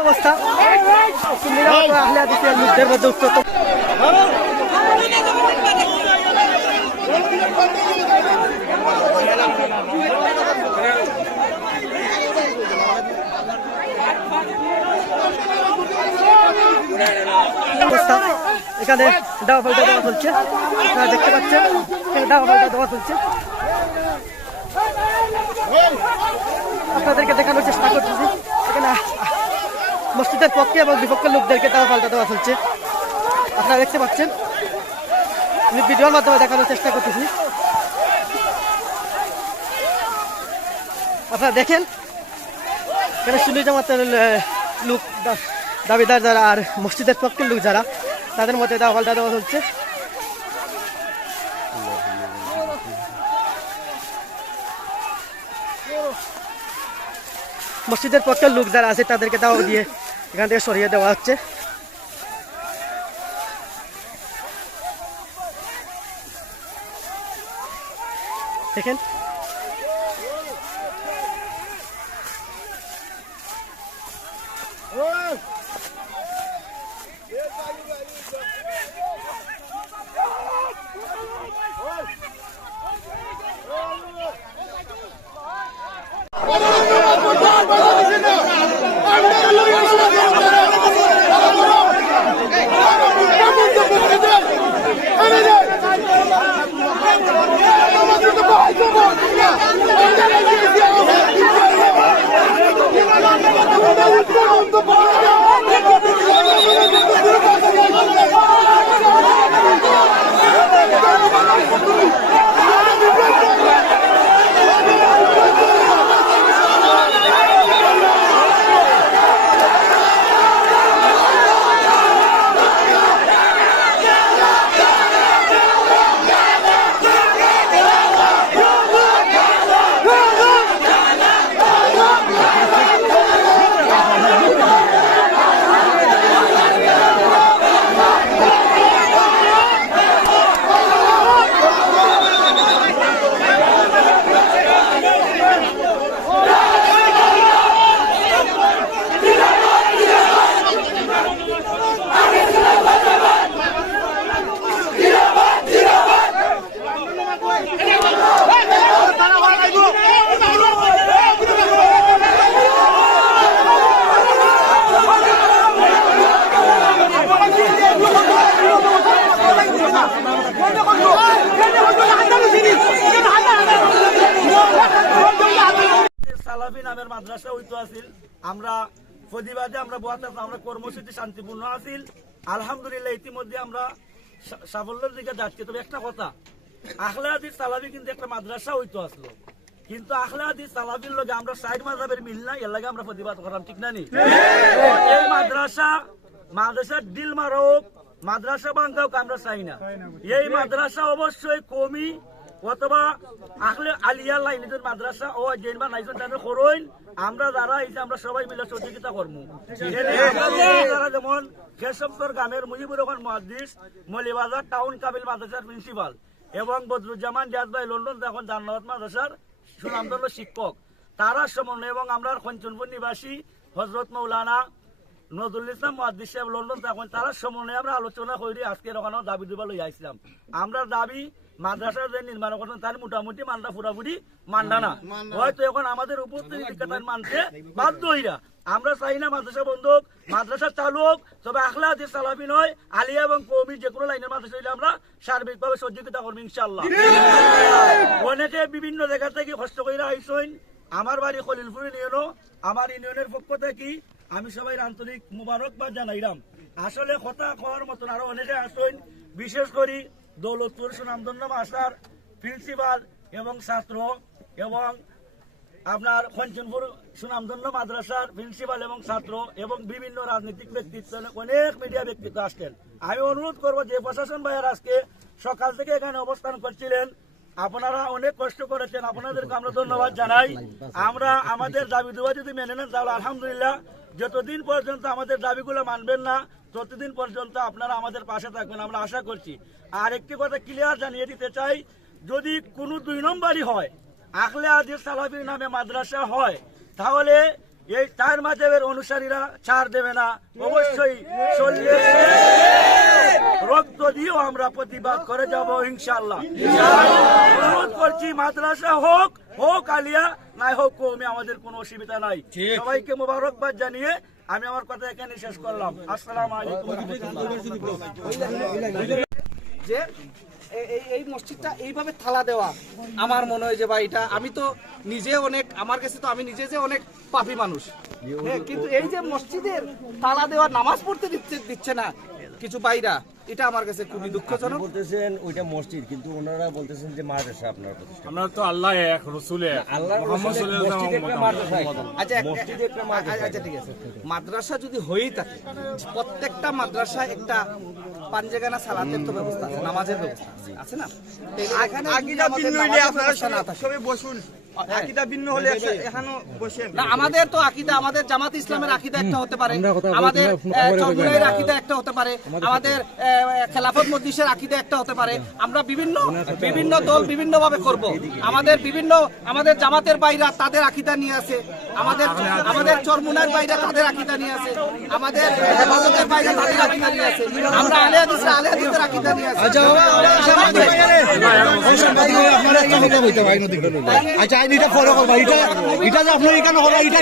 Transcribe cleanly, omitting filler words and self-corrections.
অবস্থা আহলে হাদিসের লোকদের মধ্যে উত্তপ্ত অবস্থা। এখানে দাওয়া পাল্টা দেওয়া চলছে, আপনারা দেখতে পাচ্ছেন দাওয়া পাল্টা দেওয়া চলছে। আপনাদেরকে দেখানোর চেষ্টা করতেছি এখানে মসজিদের পক্ষে এবং বিপক্ষের লোকদেরকে দাওয়া পাল্টা দেওয়া চলছে। আপনারা দেখতে পাচ্ছেন, আমি ভিডিওর মাধ্যমে দেখানোর চেষ্টা করতেছি। আপনারা দেখেন এখানে সুন্নি জামাতের লোক দাবিদার যারা আর মসজিদের পক্ষের লোক যারা, তাদের মধ্যে দাওয়া পাল্টা দেওয়া চলছে। মসজিদের পক্ষের লোক যারা আছে তাদেরকে দাওয়া দিয়ে এখান থেকে সরিয়ে দেওয়া হচ্ছে। দেখেন সালাফি নামের মাদ্রাসা হইতো আছিল, আমরা প্রতিবাদে আমরা বহাতাম, আমরা কর্মসূচি শান্তিপূর্ণ আছিল। আলহামদুলিল্লাহ ইতিমধ্যে আমরা সাফল্যের দিকে যাচ্ছি। তবে একটা কথা, আহলে হাদিস সালাফি কিন্তু একটা মাদ্রাসা হইতো আসলো, কিন্তু আহলে হাদিস সালাফির লগে আমরা সাইড মাযহাবের মিল না, এর লাগে আমরা প্রতিবাদ করলাম, ঠিক না নি? এই মাদ্রাসার ডিল মারক, মাদ্রাসা ভাঙ্গাওক আমরা চাই না। এই মাদ্রাসা অবশ্যই কমি অথবা আহলে আলিয়া লাইনের মাদ্রাসা ও জেনবা নাইজন তাদের করইন, আমরা যারা এই আমরা সবাই মিলে সহযোগিতা করবো। যেমন কেশবপুর গ্রামের মুজিবুর রহমান মুহাদ্দিস, মৌলভীবাজার টাউন কাবিল মাদ্রাসার প্রিন্সিপাল এবং বদরুজ্জামান জাহাজ ভাই লন্ডন এখন জান্নাত মাদ্রাসার সুনামধন্য শিক্ষক, তারা সমন্বয় এবং আমরা খঞ্চনপুর নিবাসী হযরত মাওলানা নজরুল ইসলাম মুহাদ্দিস সাহেব লন্ডন তখন তারা সমন্বয়ে আমরা আলোচনা করি আজকে ওখানে দাবি দিবা লই আইছিলাম। আমরা দাবি মাদ্রাসা যে নির্মাণ করছেন তার মোটামুটি মানটা পুরাপুরি মানটা না, হয়তো এখন আমাদের উপস্থিতি মানতে বাধ্য হইরা। আমরা চাই না মাদ্রাসা বন্ধ হোক, মাদ্রাসা চালু হোক, তবে আহলে হাদিস সালাফি নয়, আলিয়া এবং কওমি যে কোনো লাইনের মাদ্রাসা হইলে আমরা সার্বিকভাবে সহযোগিতা করবো ইনশাআল্লাহ। অনেকে বিভিন্ন জায়গা থেকে কষ্ট করে আইসইন, আমার বাড়ি খলিলপুর ইউনিয়ন, আমার ইউনিয়নের পক্ষ থেকে আমি সবাই আন্তরিক মুবারকবাদ জানাইলাম। আসলে কথা কওয়ার মতন আরো অনেকে আসইন, বিশেষ করে দৌলতপুর সুনামধন্য মাস্টার প্রিন্সিপাল এবং ছাত্র এবং আপনার খঞ্চনপুর সুনামধন্য মাদ্রাসার প্রিন্সিপাল এবং ছাত্র এবং বিভিন্ন রাজনৈতিক ব্যক্তিত্ব, অনেক মিডিয়া ব্যক্তিত্ব আসছেন। আমি অনুরোধ করবো যে প্রশাসন ভাইয়ের আজকে সকাল থেকে এখানে অবস্থান করছিলেন, আপনারা অনেক কষ্ট করেছেন, আপনাদেরকে আমরা ধন্যবাদ জানাই। আমরা আমাদের দাবি দেওয়া যদি মেনে নেন তাহলে আলহামদুলিল্লাহ, যতদিন পর্যন্ত আমাদের দাবিগুলো মানবেন না ততদিন পর্যন্ত আপনারা আমাদের পাশে থাকবেন আমরা আশা করছি। আর একটি কথা ক্লিয়ার জানিয়ে দিতে চাই, যদি কোনো 2 নম্বরই হয়, আখলে হাদিস সালাফি নামে মাদ্রাসা হয়, তাহলে এই 4 মাযহাবের অনুসারীরা ছাড় দেবে না, অবশ্যই রক্ত দিয়েও আমরা প্রতিবাদ করে যাব ইনশাআল্লাহ। অনুরোধ করছি, মাদ্রাসা হোক আলিয়া, নাই হোক কওমি, আমাদের কোনো অসুবিধা নাই। সবাইকে মোবারকবাদ জানিয়ে আমি আমার কথা এখানে শেষ করলাম। আসসালামু আলাইকুম ওয়া রাহমাতুল্লাহ। যে এই মসজিদটা এইভাবে থালা দেওয়া আমার মনে হয় যে ভাই এটা, আমি তো নিজে অনেক, আমার কাছে তো আমি নিজে যে অনেক পাপী মানুষ, হ্যাঁ, কিন্তু এই যে মসজিদের তালা দেওয়া, নামাজ পড়তে দিচ্ছে না কিছু বাইরা, এটা আমার কাছে খুবই দুঃখজনক। বলতেছেন ওইটা মসজিদ, কিন্তু ওনারা বলতেছেন যে মাদ্রাসা আপনার প্রতিষ্ঠান। আমরা তো আল্লাহ এক, রসুল এক, আল্লাহর মুহাম্মদ সাল্লাল্লাহু আলাইহি মসজিদ একটা মাদ্রাসা। আচ্ছা মসজিদ একটা মাদ্রাসা। আচ্ছা ঠিক আছে, মাদ্রাসা যদি হয়েই থাকে, প্রত্যেকটা মাদ্রাসা একটা পাঞ্জেগানা সালাতের তো ব্যবস্থা আছে, নামাজের ব্যবস্থা আছে না? এখানে আকিদা ভিন্ন হলে আপনারা সবাই বসুন, আকিদা ভিন্ন হলে এখানে বসেন না, আমাদের তো আকিদা, আমাদের জামাত ইসলামের আকিদা একটা হতে পারে, আমাদের চরমুনাইয়ের আকিদা একটা হতে পারে, আমাদের খেলাফত মজলিসের আকিদা একটা হতে পারে। আমরা বিভিন্ন দল বিভিন্ন ভাবে করব। আমাদের জামাতের বাইরা তাদের আকিদা নিয়ে আছে, আমাদের চরমুনাইয়ের বাইরা তাদের আকিদা নিয়ে আছে, আমাদের হেফাজতের বাইরা তাদের আকিদা নিয়ে আছে, আমরা আলে হাদিসরা আলে হাদিসের আকিদা নিয়ে আছে। আচ্ছা এটা ফলো করবা, এটা যে আপনার এখানে হলো, এটা